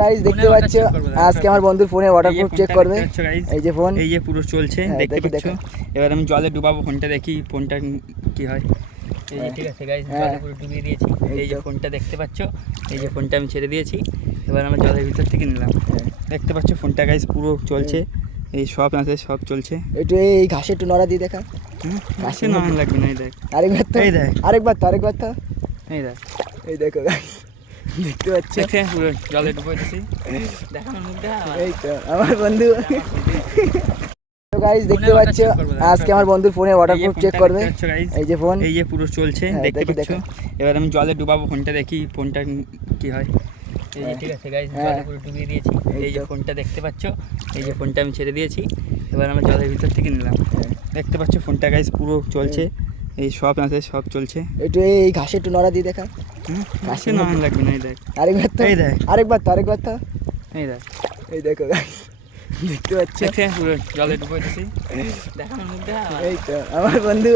Guys দেখতে পাচ্ছ আজকে আমার বন্ধুর ফোনে ওয়াটারপ্রুফ চেক করবে। এই যে ফোন, এই যে পুরো চলছে দেখতে পাচ্ছ। এবার আমি জলে ডুবাবো ফোনটা, দেখি ফোনটা কি হয়। এই যে ঠিক আছে গাইস, জলে পুরো ডুবিয়ে দিয়েছি। এই যে ফোনটা দেখতে পাচ্ছ, এই যে ফোনটা আমি ছেড়ে দিয়েছি। এবার আমরা জলের ভিতর থেকে নিলাম। দেখতে পাচ্ছ ফোনটা গাইস পুরো চলছে, এই সব আছে সব চলছে। একটু এই ঘাসে একটু নড়া দিয়ে দেখা। ঘাসে নড়ানো লাগবে না, এই দেখ আরেকবার তো, এই দেখ আরেকবার তো, আরেকবার তো, এই দেখ, এই দেখো গাইস দেখতে পাচ্ছ পুরো জলে ডুবে দিয়েছি। দেখানোর মধ্যে এই তো আমার বন্ধু। তো গাইস দেখতে পাচ্ছ আজকে আমার বন্ধুর ফোনে ওয়াটারপ্রুফ চেক করবে। এই যে ফোন, এই যে পুরো চলছে দেখতে পাচ্ছ। এবার আমি জলে ডুবাবো ফোনটা, দেখি ফোনটা কি হয়। এই যে ঠিক আছে গাইস, জলে পুরো ডুবিয়ে দিয়েছি। এই যে ফোনটা দেখতে পাচ্ছ, এই যে ফোনটা আমি ছেড়ে দিয়েছি। এবার আমরা জলের ভিতর থেকে নিলাম। দেখতে পাচ্ছ ফোনটা গাইস পুরো চলছে, এই সব আছে সব চলছে। একটু এই ঘাসে একটু নড়া দিয়ে দেখা। ঘাসে নড়ানো লাগবে না, এই দেখ আরেকবার তো, এই দেখ, আরেকবার তো, আরেকবার তো, এই দেখ, এই দেখো গাইস দেখতে পাচ্ছ পুরো জলে ডুবে দিয়েছি। দেখানোর মধ্যে এই তো আমার বন্ধু।